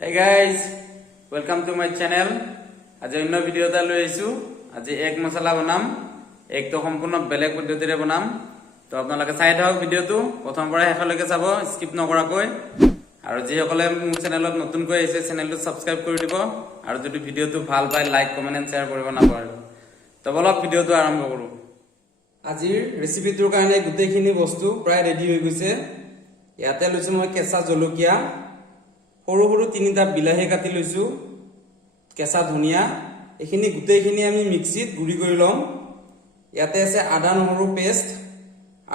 Hey guys, welcome to my channel. আজি অন্য video এটা লৈ আইছো। আজি এক মছলা বনাম। একটো সম্পূৰ্ণ বেলেগ পদ্ধতিৰে বনাম। তো আপোনালোকে চাই থাকক ভিডিওটো। প্ৰথম পৰা শেষলৈকে চাব, স্কিপ নকৰাকৈ। আৰু যিসকলে মোৰ চেনেলত নতুনকৈ আহিছে চেনেলটো সাবস্ক্ৰাইব কৰি দিব আৰু যদি ভিডিওটো ভাল পায় লাইক কমেন্ট এণ্ড শেয়াৰ কৰিব নাপাহৰিব। তো বলক ভিডিওটো আৰম্ভ কৰো। আজিৰ ৰেচিপিটোৰ কাৰণে গোটেইখিনি বস্তু প্ৰায় ৰেডি হৈ গৈছে। ইয়াতে লৈছো মই কেঁচা জলকীয়া, সৰু সৰু তিনিটা বিলাহী কাটি লৈছো, কেঁচা ধনিয়া, এখিনি গোটেইখিনি আমি মিক্সিত গুড়ি কৰি লম। ইয়াতে আছে আদা নহৰু পেষ্ট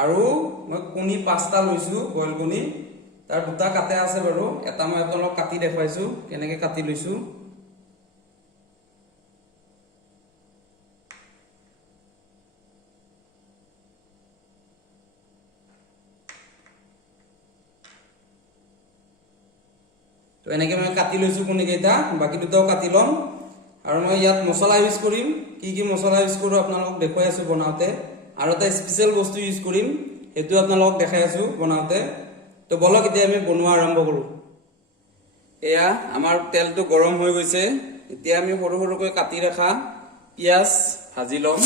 আৰু মই কণী 5টা লৈছো, বইল কণী। তাৰ দুটা কাটে আছে বাৰু, এটা মই আপোনালোকক কাটি দেখাইছো কেনেকৈ কাটি লৈছো। তো এনেকৈ মই কাটি লৈছো কণী কেইটা, বাকি দুটাও কাটি লম। আৰু মই ইয়াত মছলা ইউজ কৰিম, কি মছলা ইউজ কৰো আপোনালোকক দেখাই আছো বনাওতে। আৰু এটা স্পেশাল বস্তু ইউজ কৰিম, এটো আপোনালোকক দেখাই আছো বনাওতে। তো বলক এতিয়া আমি বনোৱা আৰম্ভ কৰো। এয়া আমাৰ তেলটো গৰম হৈ গৈছে। এতিয়া আমি সৰু সৰুকৈ কাটি ৰাখা পিয়াজ ভাজি লম।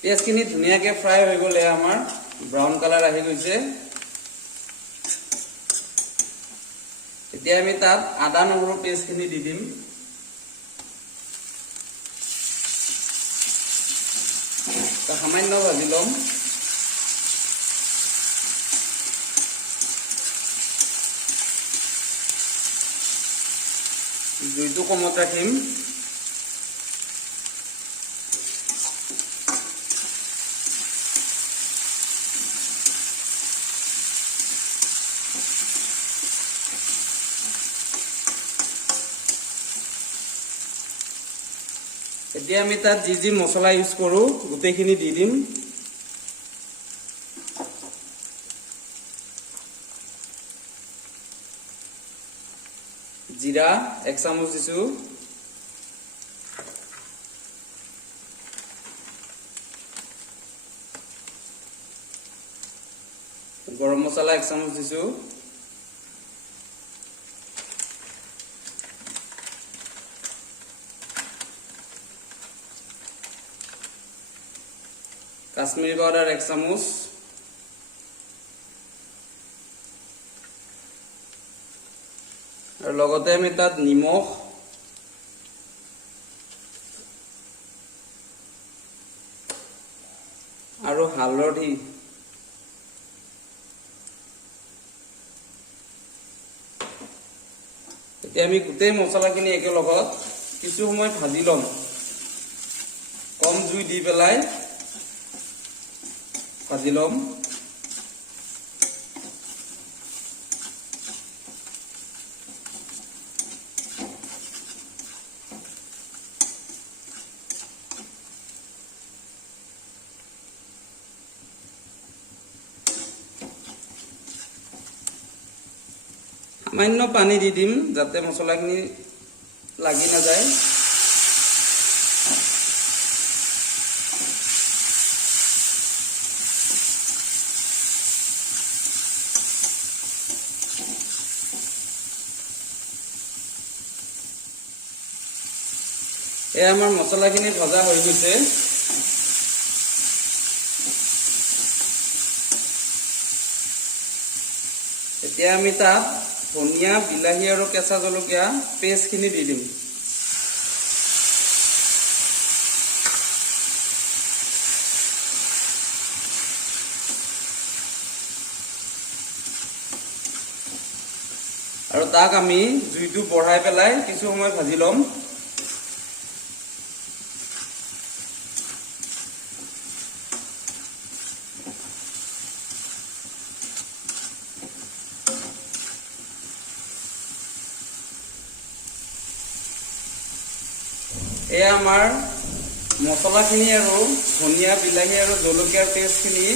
পিয়াজখিনি ধুনীয়াকৈ ফ্ৰাই হৈ গ'লে আমাৰ ব্ৰাউন কালাৰ আহি গৈছে। এতিয়া আমি তাত আদা নহৰু পেষ্টখিনি দি দিম। সামান্য ভাজি ল'ম। জুইটো কমত ৰাখিম। এতিয়া আমি তাত যি মছলা ইউজ কৰো গোটেইখিনি দি দিম। জিৰা 1 চামুচ দিছো, গৰম মছলা 1 চামুচ দিছো, কাশ্মীৰী পাউডাৰ 1 চামুচ, আৰু লগতে আমি তাত নিমখ আৰু হালধি এতিয়া আমি গোটেই মছলাখিনি একেলগত কিছু সময় ভাজি ল'ম। কম জুই দি পেলাই ভাজি ল'ম। সামান্য পানী দি দিম যাতে মছলাখিনি লাগি নাযায়। এয়া আমাৰ মছলাখিনি ভজা হৈ গৈছে। এতিয়া আমি তাত ধনিয়া, বিলাহী আৰু কেঁচা জলকীয়া পেষ্টখিনি দি দিম। আৰু তাক আমি জুইটো বঢ়াই পেলাই কিছু সময় ভাজি ল'ম। এয়া আমাৰ মছলাখিনি আৰু ধনিয়া, বিলাহী আৰু জলকীয়াৰ পেষ্টখিনি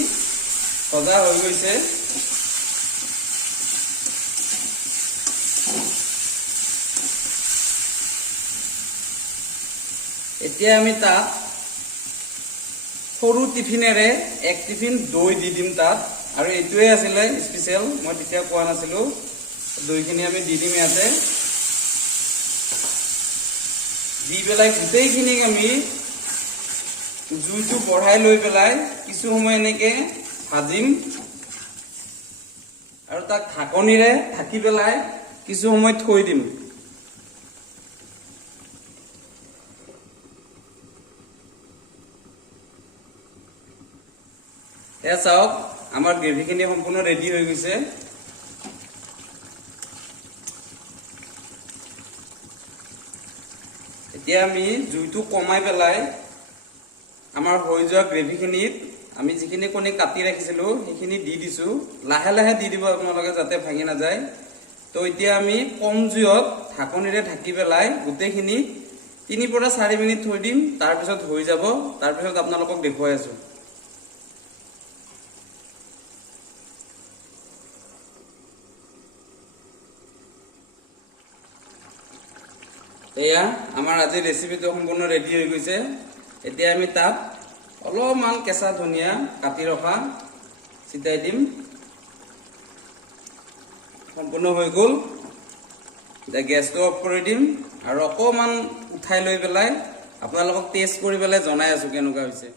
ভজা হৈ গৈছে। এতিয়া আমি তাত সৰু টিফিনেৰে 1 টিফিন দৈ দি দিম তাত আৰু এইটোৱে আছিলে স্পেশাল মই তেতিয়া কোৱা নাছিলো দৈখিনি আমি দি দিম ইয়াতে দি পেলাই গোটেইখিনি আমি জুইটো বঢ়াই লৈ পেলাই কিছু সময় এনেকে ভাজিম আৰু তাক ঢাকনিৰে ঢাকি পেলাই কিছু সময় থৈ দিম এয়া চাওক আমাৰ গ্ৰেভিখিনি সম্পূৰ্ণ ৰেডি হৈ গৈছে এতিয়া আমি জুইটো কমাই পেলাই আমাৰ হৈ যোৱা গ্ৰেভিখিনিত আমি যিখিনি কণী কাটি ৰাখিছিলো সেইখিনি দি দিছো লাহে লাহে দি দিব আপোনালোকে যাতে ভাঙি না যায় তো এতিয়া আমি কম জুইত ঢাকনিৰে ঢাকি পেলাই গোটেইখিনি 3 পৰা 4 মিনিট থৈ দিম তাৰ পিছত হৈ যাব তাৰ পিছত আপোনালোকক দেখুৱাই আছো এয়া আমাৰ আজি ৰেচিপিটো সম্পূৰ্ণ ৰেডি হৈ গৈছে এতিয়া আমি তাত অলপমান কেঁচা ধনিয়া কাটি ৰখা চিটাই দিম সম্পূৰ্ণ হৈ গ'ল এতিয়া গেছটো অফ কৰি দিম আৰু অকমান উঠাই লৈ পেলাই আপোনালোকক টেষ্ট কৰি পেলাই জনাই আছো কেনেকুৱা হৈছে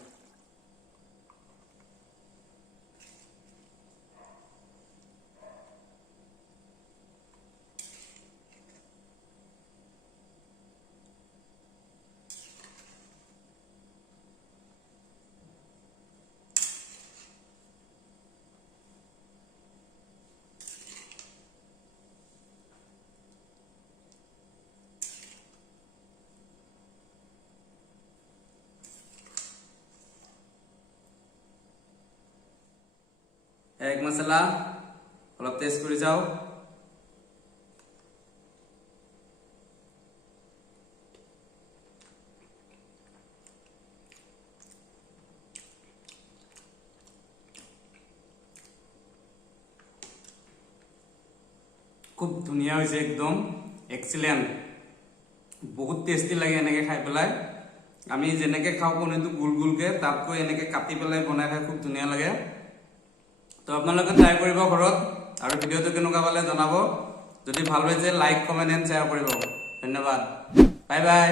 এক মছলা অলপ টেষ্ট কৰি যাও খুব ধুনিয়া হৈছে একদম এক্সিলেন্ট বহুত টেস্টি লাগে এনেকে খাই পেলাই আমি যেনেকে খাও কোনেটো গুল গুলকে তাতকৈ এনেকে কাটি পেলাই বনাই খাই খুব ধুনিয়া লাগে তো আপোনালোকে ট্ৰাই কৰিব ঘৰত আৰু ভিডিওটো কেনেকুৱা পালে জনাব যদি ভাল পাইছে লাইক কমেন্ট এণ্ড শ্বেয়াৰ কৰিব ধন্যবাদ বাই বাই